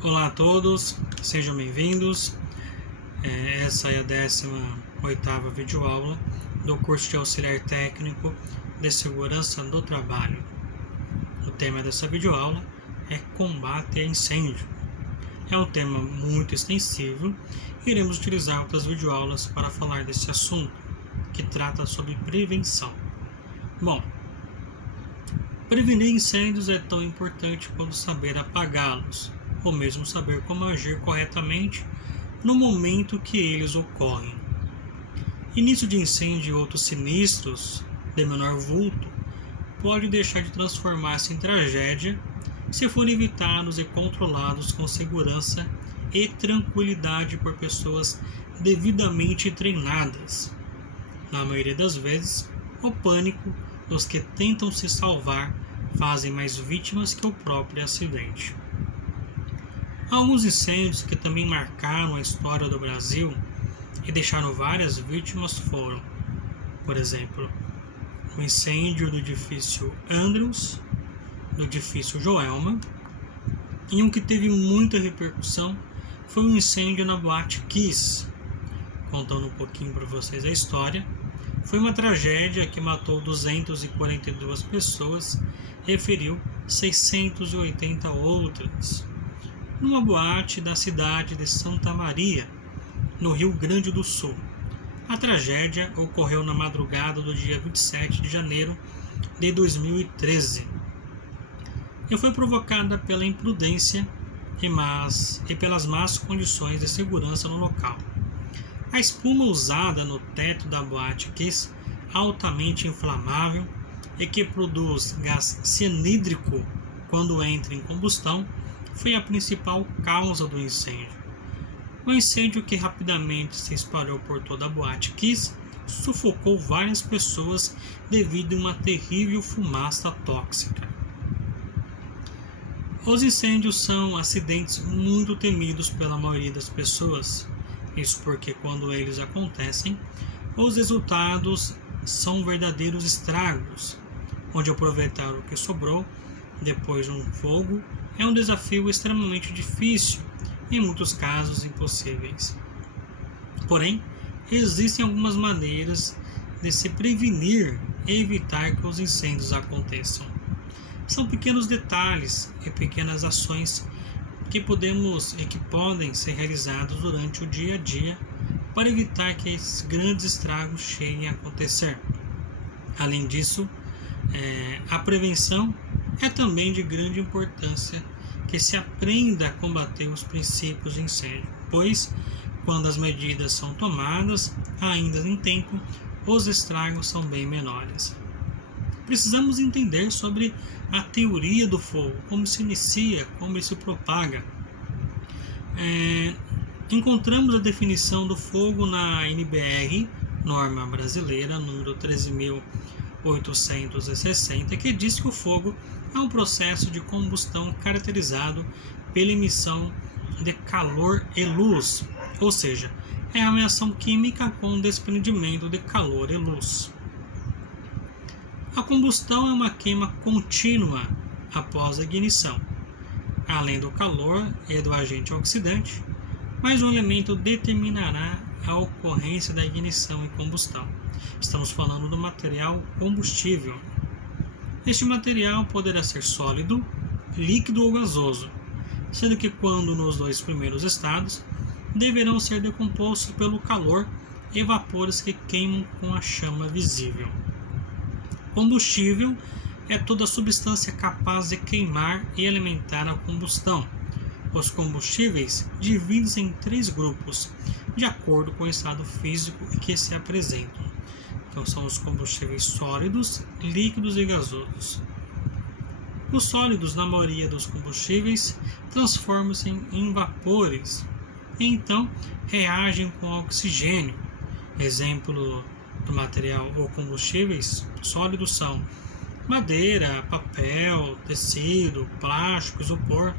Olá a todos, sejam bem-vindos. Essa é a 18ª videoaula do curso de Auxiliar Técnico de Segurança do Trabalho. O tema dessa videoaula é combate a incêndio. É um tema muito extensivo e iremos utilizar outras videoaulas para falar desse assunto, que trata sobre prevenção. Bom, prevenir incêndios é tão importante quanto saber apagá-los, ou mesmo saber como agir corretamente no momento que eles ocorrem. Início de incêndio e outros sinistros de menor vulto pode deixar de transformar-se em tragédia se forem evitados e controlados com segurança e tranquilidade por pessoas devidamente treinadas. Na maioria das vezes, o pânico dos que tentam se salvar fazem mais vítimas que o próprio acidente. Alguns incêndios que também marcaram a história do Brasil e deixaram várias vítimas foram, por exemplo, o incêndio do edifício Andrews, do edifício Joelma, e um que teve muita repercussão foi um incêndio na Boate Kiss. Contando um pouquinho para vocês a história, foi uma tragédia que matou 242 pessoas e feriu 680 outras, numa boate da cidade de Santa Maria, no Rio Grande do Sul. A tragédia ocorreu na madrugada do dia 27 de janeiro de 2013 e foi provocada pela imprudência e pelas más condições de segurança no local. A espuma usada no teto da boate Kiss, altamente inflamável e que produz gás cianídrico quando entra em combustão, foi a principal causa do incêndio. O incêndio, que rapidamente se espalhou por toda a boate Kiss, sufocou várias pessoas devido a uma terrível fumaça tóxica. Os incêndios são acidentes muito temidos pela maioria das pessoas. Isso porque, quando eles acontecem, os resultados são verdadeiros estragos, onde aproveitar o que sobrou depois de um fogo é um desafio extremamente difícil, em muitos casos impossíveis. Porém, existem algumas maneiras de se prevenir e evitar que os incêndios aconteçam. São pequenos detalhes e pequenas ações que podem ser realizados durante o dia a dia para evitar que esses grandes estragos cheguem a acontecer. Além disso, a prevenção é também de grande importância que se aprenda a combater os princípios de incêndio, pois, quando as medidas são tomadas, ainda em tempo, os estragos são bem menores. Precisamos entender sobre a teoria do fogo, como se inicia, como ele se propaga. Encontramos a definição do fogo na NBR, norma brasileira, número 13.860, que diz que o fogo é um processo de combustão caracterizado pela emissão de calor e luz, ou seja, é uma reação química com desprendimento de calor e luz. A combustão é uma queima contínua após a ignição, além do calor e do agente oxidante, mas um elemento determinará a ocorrência da ignição e combustão. Estamos falando do material combustível. Este material poderá ser sólido, líquido ou gasoso, sendo que, quando nos dois primeiros estados, deverão ser decompostos pelo calor e vapores que queimam com a chama visível. Combustível é toda substância capaz de queimar e alimentar a combustão. Os combustíveis dividem-se em 3 grupos, de acordo com o estado físico em que se apresentam. Então, são os combustíveis sólidos, líquidos e gasosos. Os sólidos, na maioria dos combustíveis, transformam-se em vapores e então reagem com oxigênio. Exemplo do material ou combustíveis sólidos são madeira, papel, tecido, plástico, isopor.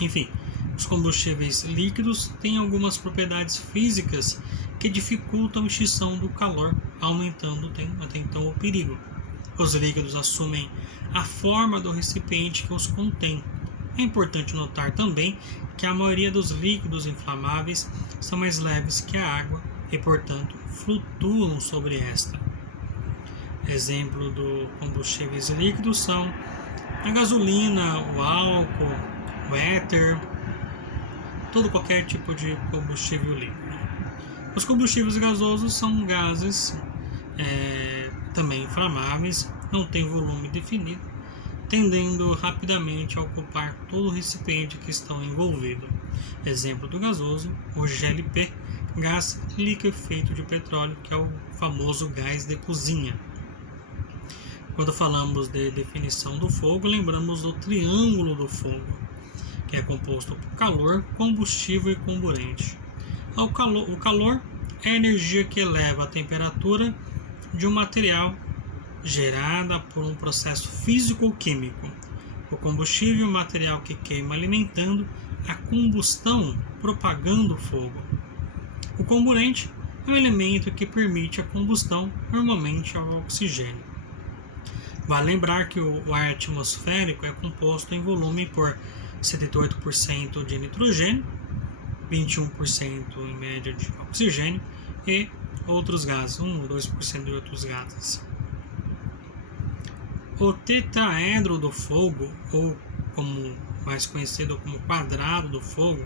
Enfim, os combustíveis líquidos têm algumas propriedades físicas que dificultam a extinção do calor, aumentando até então o perigo. Os líquidos assumem a forma do recipiente que os contém, É importante notar também que a maioria dos líquidos inflamáveis são mais leves que a água e, portanto, flutuam sobre esta. Exemplo dos combustíveis líquidos são a gasolina, o álcool, o éter, qualquer tipo de combustível líquido. Os combustíveis gasosos são gases também inflamáveis, não têm volume definido, tendendo rapidamente a ocupar todo o recipiente que estão envolvido. Exemplo do gasoso, o GLP, gás liquefeito de petróleo, que é o famoso gás de cozinha. Quando falamos de definição do fogo, lembramos do triângulo do fogo, que é composto por calor, combustível e comburente. O calor é a energia que eleva a temperatura de um material gerada por um processo físico ou químico. O combustível é o material que queima, alimentando a combustão, propagando o fogo. O comburente é o elemento que permite a combustão, normalmente ao oxigênio. Vale lembrar que o ar atmosférico é composto em volume por 78% de nitrogênio, 21% em média de oxigênio e outros gases, 1 ou 2% de outros gases. O tetraedro do fogo, ou como mais conhecido como quadrado do fogo,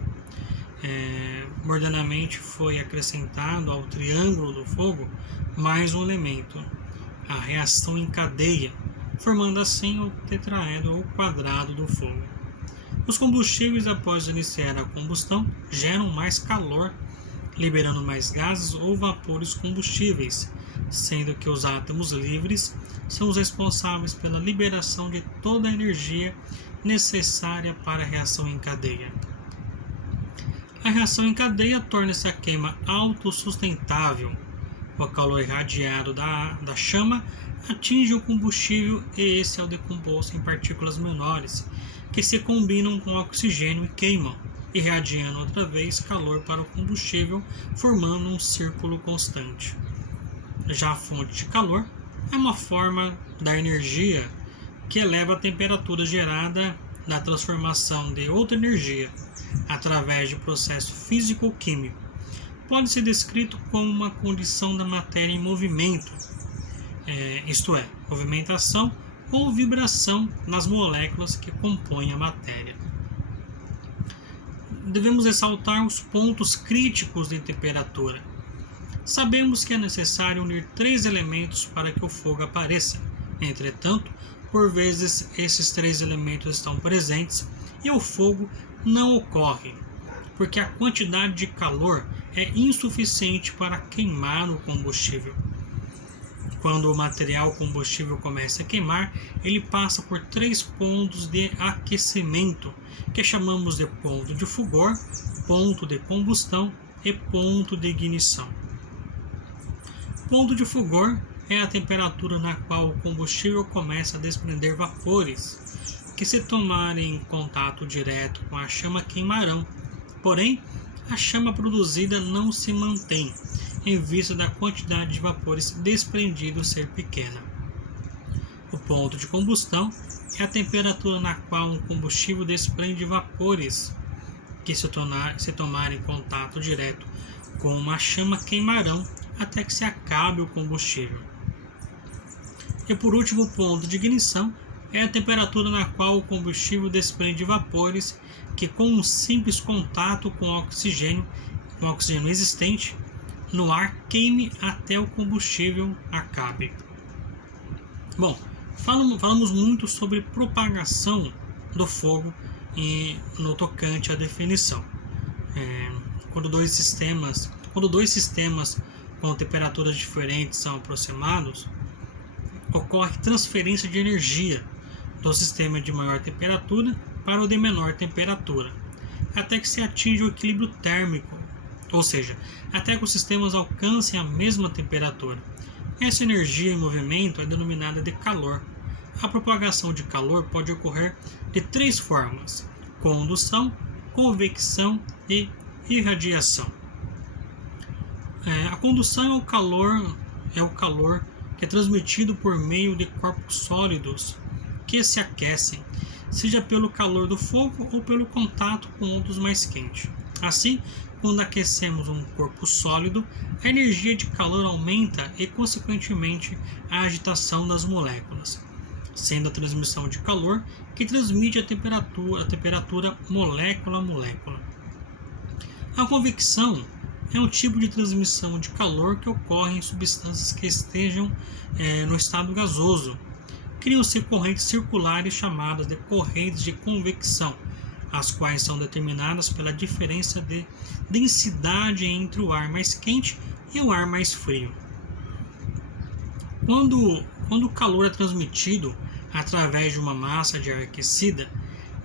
modernamente foi acrescentado ao triângulo do fogo mais um elemento, a reação em cadeia, formando assim o tetraedro ou quadrado do fogo. Os combustíveis, após iniciar a combustão, geram mais calor, liberando mais gases ou vapores combustíveis, sendo que os átomos livres são os responsáveis pela liberação de toda a energia necessária para a reação em cadeia. A reação em cadeia torna-se a queima autossustentável. O calor irradiado da chama atinge o combustível e esse é o decomposto em partículas menores, que se combinam com o oxigênio e queimam, irradiando outra vez calor para o combustível, formando um círculo constante. Já a fonte de calor é uma forma da energia que eleva a temperatura gerada na transformação de outra energia através de processo físico ou químico. Pode ser descrito como uma condição da matéria em movimento, isto é, movimentação ou vibração nas moléculas que compõem a matéria. Devemos ressaltar os pontos críticos de temperatura. Sabemos que é necessário unir 3 elementos para que o fogo apareça. Entretanto, por vezes esses 3 elementos estão presentes e o fogo não ocorre, porque a quantidade de calor é insuficiente para queimar o combustível. Quando o material combustível começa a queimar, ele passa por 3 pontos de aquecimento, que chamamos de ponto de fulgor, ponto de combustão e ponto de ignição. Ponto de fulgor é a temperatura na qual o combustível começa a desprender vapores, que se tomarem contato direto com a chama queimarão. Porém, a chama produzida não se mantém, em vista da quantidade de vapores desprendidos ser pequena. O ponto de combustão é a temperatura na qual um combustível desprende vapores, que se tomarem contato direto com uma chama queimarão até que se acabe o combustível. E por último, o ponto de ignição é a temperatura na qual o combustível desprende vapores que, com um simples contato com o oxigênio existente no ar, queime até o combustível acabe. Bom, falamos muito sobre propagação do fogo no tocante à definição. Quando dois sistemas com temperaturas diferentes são aproximados, ocorre transferência de energia do sistema de maior temperatura para o de menor temperatura, até que se atinja o equilíbrio térmico, ou seja, até que os sistemas alcancem a mesma temperatura. Essa energia em movimento é denominada de calor. A propagação de calor pode ocorrer de 3 formas: condução, convecção e irradiação. A condução é o calor que é transmitido por meio de corpos sólidos que se aquecem seja pelo calor do fogo ou pelo contato com outros mais quentes. Assim, quando aquecemos um corpo sólido, a energia de calor aumenta e, consequentemente, a agitação das moléculas, sendo a transmissão de calor que transmite a temperatura molécula a molécula. A convecção é um tipo de transmissão de calor que ocorre em substâncias que estejam no estado gasoso. Criam-se correntes circulares chamadas de correntes de convecção, as quais são determinadas pela diferença de densidade entre o ar mais quente e o ar mais frio. Quando o calor é transmitido através de uma massa de ar aquecida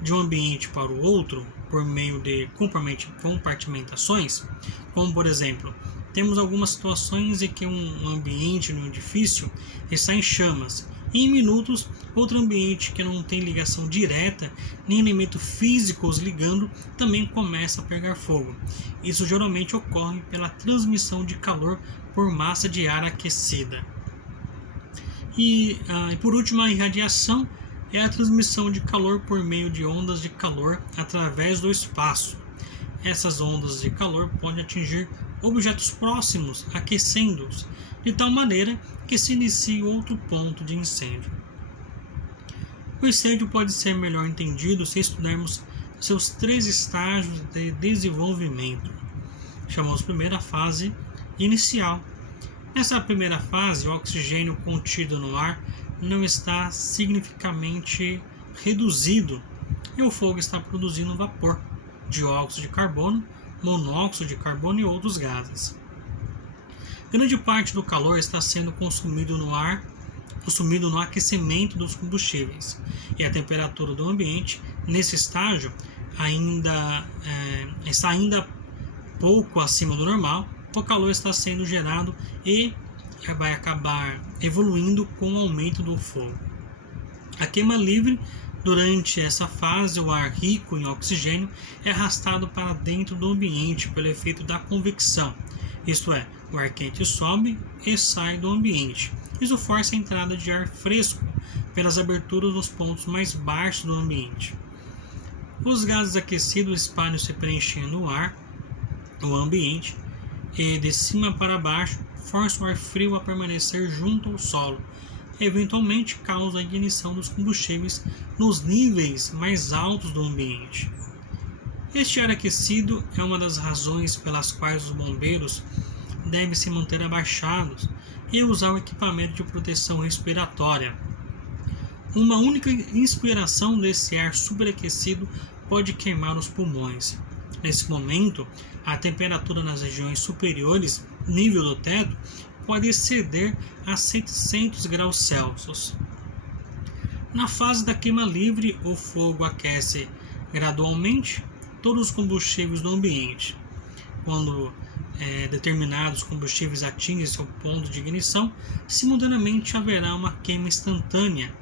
de um ambiente para o outro por meio de compartimentações, como por exemplo, temos algumas situações em que um ambiente no edifício está em chamas e em minutos outro ambiente que não tem ligação direta nem elementos físicos ligando também começa a pegar fogo. Isso geralmente ocorre pela transmissão de calor por massa de ar aquecida. E por último, a irradiação é a transmissão de calor por meio de ondas de calor através do espaço. Essas ondas de calor podem atingir objetos próximos, aquecendo-os, de tal maneira que se inicie outro ponto de incêndio. O incêndio pode ser melhor entendido se estudarmos seus 3 estágios de desenvolvimento. Chamamos primeiro a fase inicial. Nessa primeira fase, o oxigênio contido no ar não está significativamente reduzido e o fogo está produzindo vapor, dióxido de carbono, monóxido de carbono e outros gases. Grande parte do calor está sendo consumido no aquecimento dos combustíveis, e a temperatura do ambiente nesse estágio está ainda pouco acima do normal. O calor está sendo gerado e vai acabar evoluindo com o aumento do fogo. A queima livre. Durante essa fase, o ar rico em oxigênio é arrastado para dentro do ambiente pelo efeito da convecção, isto é, o ar quente sobe e sai do ambiente. Isso força a entrada de ar fresco pelas aberturas nos pontos mais baixos do ambiente. Os gases aquecidos espalham-se preenchendo o ambiente e, de cima para baixo, forçam o ar frio a permanecer junto ao solo. Eventualmente causa a ignição dos combustíveis nos níveis mais altos do ambiente. Este ar aquecido é uma das razões pelas quais os bombeiros devem se manter abaixados e usar o equipamento de proteção respiratória. Uma única inspiração desse ar superaquecido pode queimar os pulmões. Nesse momento, a temperatura nas regiões superiores, nível do teto, pode exceder a 700 graus Celsius. Na fase da queima livre, o fogo aquece gradualmente todos os combustíveis do ambiente. Quando determinados combustíveis atingem seu ponto de ignição, simultaneamente haverá uma queima instantânea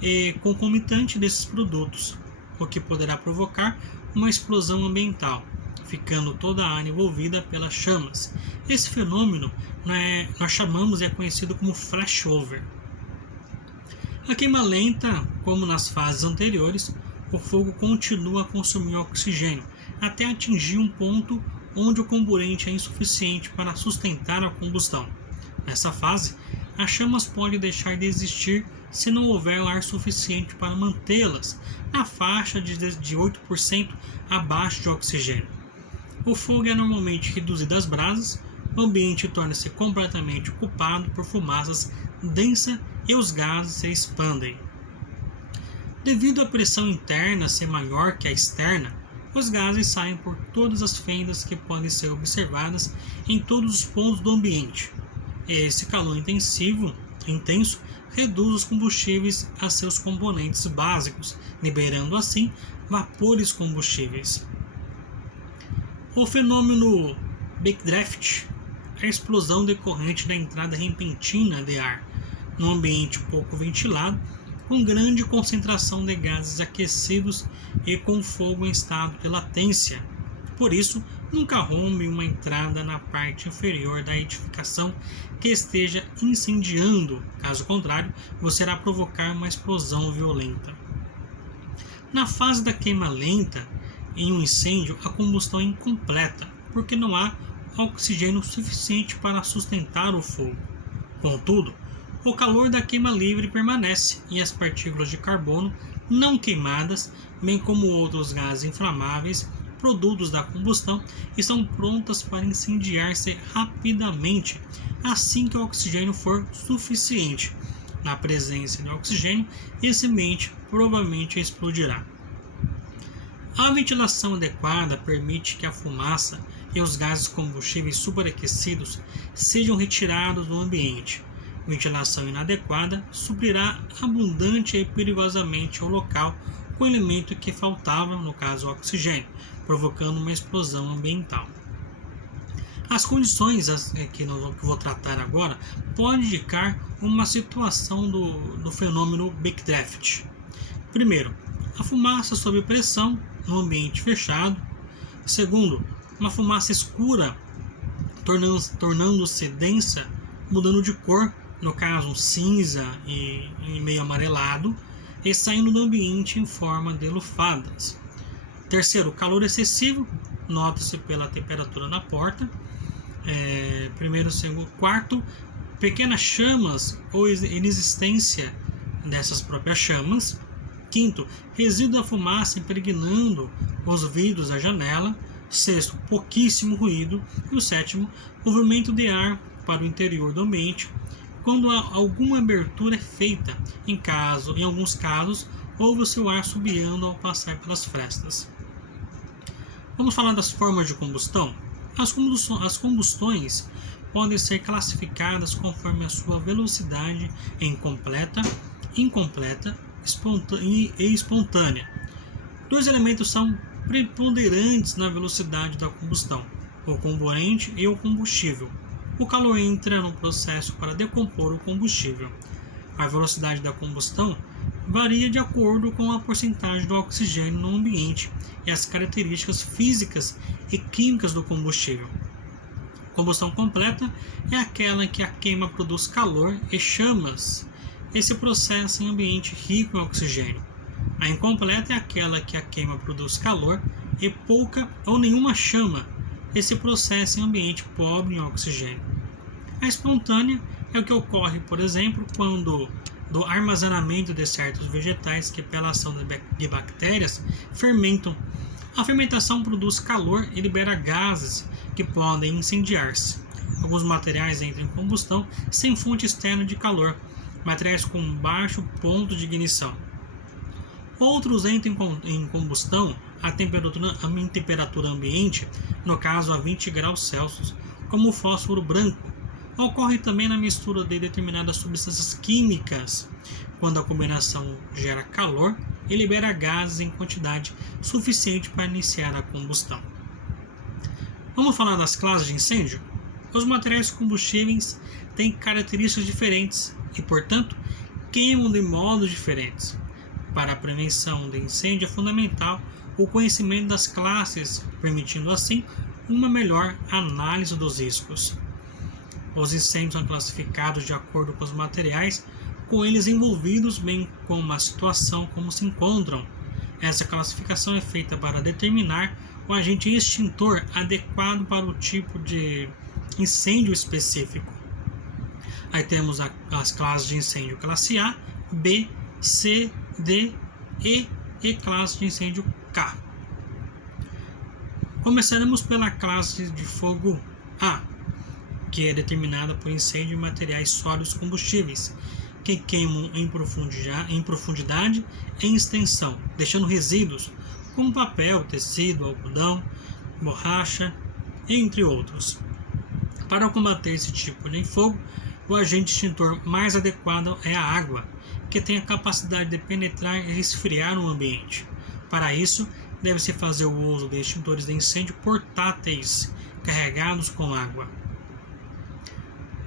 e concomitante desses produtos, o que poderá provocar uma explosão ambiental, ficando toda a área envolvida pelas chamas. Esse fenômeno nós chamamos e é conhecido como flashover. A queima lenta, como nas fases anteriores, o fogo continua a consumir oxigênio até atingir um ponto onde o comburente é insuficiente para sustentar a combustão. Nessa fase, as chamas podem deixar de existir se não houver ar suficiente para mantê-las na faixa de 8% abaixo de oxigênio. O fogo é normalmente reduzido às brasas, o ambiente torna-se completamente ocupado por fumaças densas e os gases se expandem. Devido à pressão interna ser maior que a externa, os gases saem por todas as fendas que podem ser observadas em todos os pontos do ambiente. Esse calor intenso reduz os combustíveis a seus componentes básicos, liberando assim vapores combustíveis. O fenômeno backdraft é a explosão decorrente da entrada repentina de ar num ambiente pouco ventilado, com grande concentração de gases aquecidos e com fogo em estado de latência. Por isso, nunca arrume uma entrada na parte inferior da edificação que esteja incendiando, caso contrário, você irá provocar uma explosão violenta. Na fase da queima lenta, em um incêndio, a combustão é incompleta, porque não há oxigênio suficiente para sustentar o fogo. Contudo, o calor da queima livre permanece e as partículas de carbono não queimadas, bem como outros gases inflamáveis, produtos da combustão, estão prontas para incendiar-se rapidamente assim que o oxigênio for suficiente. Na presença de oxigênio, esse ambiente provavelmente explodirá. A ventilação adequada permite que a fumaça e os gases combustíveis superaquecidos sejam retirados do ambiente. Ventilação inadequada suprirá abundante e perigosamente o local com o elemento que faltava, no caso o oxigênio, provocando uma explosão ambiental. As condições que eu vou tratar agora podem indicar uma situação do fenômeno Backdraft. Primeiro, a fumaça sob pressão no ambiente fechado. Segundo, uma fumaça escura tornando-se densa, mudando de cor, no caso cinza e meio amarelado, e saindo do ambiente em forma de lufadas. Terceiro, calor excessivo, nota-se pela temperatura na porta. Quarto, pequenas chamas ou inexistência dessas próprias chamas. Quinto, resíduo da fumaça impregnando os vidros da janela. Sexto, pouquíssimo ruído. E o sétimo, movimento de ar para o interior do ambiente, quando alguma abertura é feita. Em alguns casos, ouve-se o ar assobiando ao passar pelas frestas. Vamos falar das formas de combustão? As combustões podem ser classificadas conforme a sua velocidade em completa, incompleta e espontânea. Dois elementos são preponderantes na velocidade da combustão: o componente e o combustível. O calor entra no processo para decompor o combustível. A velocidade da combustão varia de acordo com a porcentagem do oxigênio no ambiente e as características físicas e químicas do combustível. Combustão completa é aquela em que a queima produz calor e chamas. Esse processo em ambiente rico em oxigênio. A incompleta é aquela que a queima produz calor e pouca ou nenhuma chama. Esse processo em ambiente pobre em oxigênio. A espontânea é o que ocorre, por exemplo, quando do armazenamento de certos vegetais que, pela ação de bactérias, fermentam. A fermentação produz calor e libera gases que podem incendiar-se. Alguns materiais entram em combustão sem fonte externa de calor, materiais com baixo ponto de ignição. Outros entram em combustão a temperatura ambiente, no caso a 20 graus Celsius, como o fósforo branco. Ocorre também na mistura de determinadas substâncias químicas, quando a combinação gera calor e libera gases em quantidade suficiente para iniciar a combustão. Vamos falar das classes de incêndio? Os materiais combustíveis têm características diferentes e, portanto, queimam de modos diferentes. Para a prevenção de incêndio é fundamental o conhecimento das classes, permitindo assim uma melhor análise dos riscos. Os incêndios são classificados de acordo com os materiais com eles envolvidos, bem como a situação como se encontram. Essa classificação é feita para determinar o agente extintor adequado para o tipo de incêndio específico. Aí temos as classes de incêndio classe A, B, C, D, E e classe de incêndio K. Começaremos pela classe de fogo A, que é determinada por incêndio de materiais sólidos combustíveis, que queimam em profundidade e em extensão, deixando resíduos como papel, tecido, algodão, borracha, entre outros. Para combater esse tipo de fogo, o agente extintor mais adequado é a água, que tem a capacidade de penetrar e resfriar o ambiente. Para isso, deve-se fazer o uso de extintores de incêndio portáteis, carregados com água.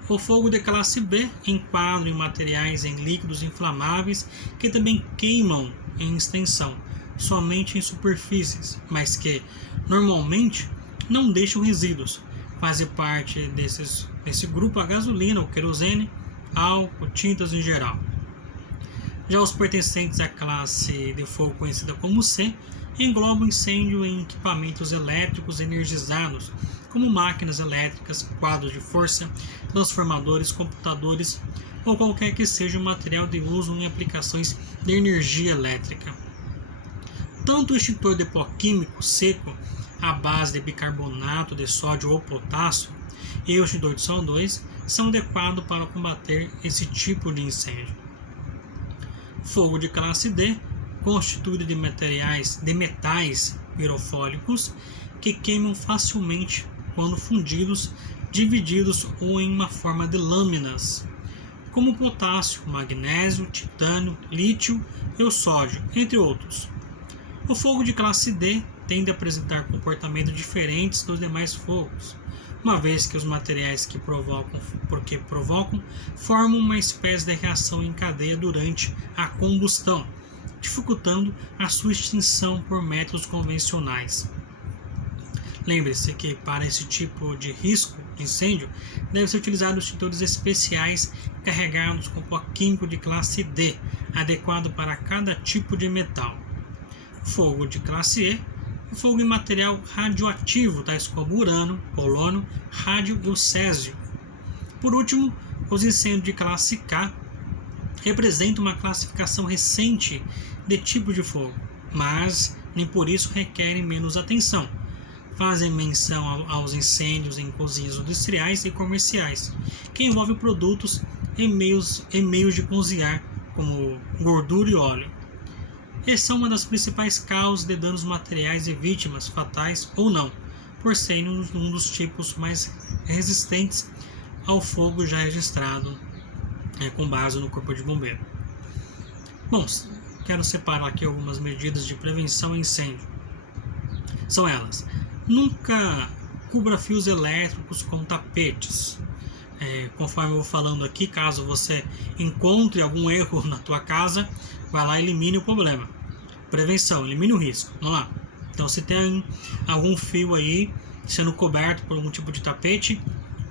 O fogo de classe B enquadra em materiais em líquidos inflamáveis que também queimam em extensão, somente em superfícies, mas que, normalmente, não deixam resíduos. Fazem parte desse grupo a gasolina, o querosene, álcool, tintas em geral. Já os pertencentes à classe de fogo conhecida como C englobam incêndio em equipamentos elétricos energizados, como máquinas elétricas, quadros de força, transformadores, computadores ou qualquer que seja o material de uso em aplicações de energia elétrica. Tanto o extintor de pó químico seco à base de bicarbonato de sódio ou potássio e o extintor de CO2 são adequados para combater esse tipo de incêndio. Fogo de classe D, constituído de metais pirofólicos que queimam facilmente quando fundidos, divididos ou em uma forma de lâminas, como potássio, magnésio, titânio, lítio e o sódio, entre outros. O fogo de classe D tende a apresentar comportamentos diferentes dos demais fogos, uma vez que os materiais que provocam formam uma espécie de reação em cadeia durante a combustão, dificultando a sua extinção por métodos convencionais. Lembre-se que para esse tipo de risco de incêndio devem ser utilizados extintores especiais carregados com pó químico de classe D, adequado para cada tipo de metal. Fogo de classe E, fogo em material radioativo, tais como urânio, polônio, rádio e o césio. Por último, os incêndios de classe K representam uma classificação recente de tipo de fogo, mas nem por isso requerem menos atenção. Fazem menção aos incêndios em cozinhas industriais e comerciais, que envolvem produtos e meios de cozinhar, como gordura e óleo. E são uma das principais causas de danos materiais e vítimas fatais ou não, por serem um dos tipos mais resistentes ao fogo já registrado com base no Corpo de Bombeiro. Bom, quero separar aqui algumas medidas de prevenção a incêndio. São elas: nunca cubra fios elétricos com tapetes. Conforme eu vou falando aqui, caso você encontre algum erro na tua casa, vai lá e elimine o problema. Prevenção, elimine o risco. Vamos lá. Então, se tem algum fio aí sendo coberto por algum tipo de tapete,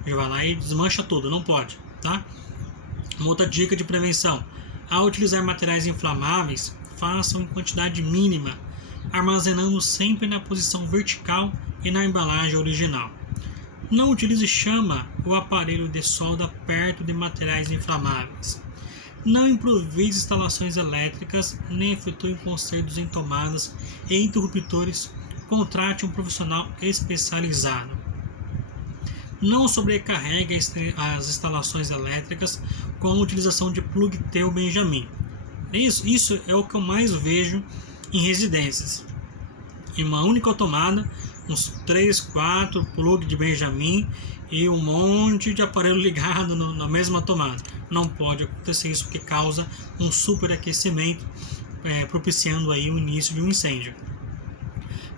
já vai lá e desmancha tudo. Não pode, tá? Uma outra dica de prevenção: ao utilizar materiais inflamáveis, façam em quantidade mínima, armazenando sempre na posição vertical e na embalagem original. Não utilize chama ou aparelho de solda perto de materiais inflamáveis. Não improvise instalações elétricas, nem efetue consertos em tomadas e interruptores. Contrate um profissional especializado. Não sobrecarregue as instalações elétricas com a utilização de plug-tail Benjamin. Isso é o que eu mais vejo em residências. Em uma única tomada, uns 3, 4 plug de Benjamin e um monte de aparelho ligado na mesma tomada. Não pode acontecer isso, porque causa um superaquecimento, propiciando aí o início de um incêndio.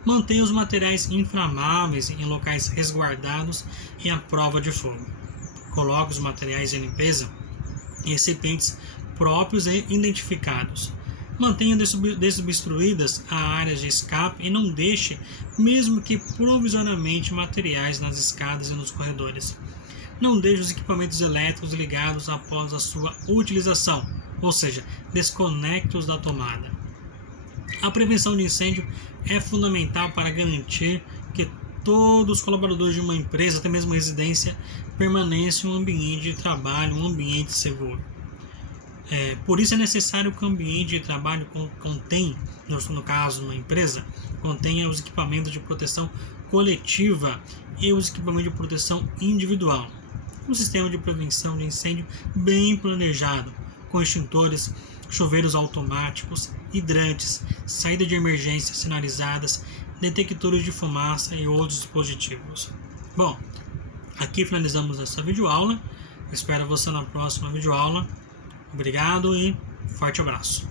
Mantenha os materiais inflamáveis em locais resguardados e à prova de fogo. Coloque os materiais de limpeza em recipientes próprios e identificados. Mantenha desobstruídas as áreas de escape e não deixe, mesmo que provisoriamente, materiais nas escadas e nos corredores. Não deixe os equipamentos elétricos ligados após a sua utilização, ou seja, desconecte-os da tomada. A prevenção de incêndio é fundamental para garantir que todos os colaboradores de uma empresa, até mesmo residência, permaneçam em um ambiente de trabalho, um ambiente seguro. Por isso é necessário que o ambiente de trabalho contenha, no caso uma empresa, contenha os equipamentos de proteção coletiva e os equipamentos de proteção individual. Um sistema de prevenção de incêndio bem planejado, com extintores, chuveiros automáticos, hidrantes, saída de emergência sinalizadas, detectores de fumaça e outros dispositivos. Bom, aqui finalizamos essa videoaula. Espero você na próxima videoaula. Obrigado e forte abraço.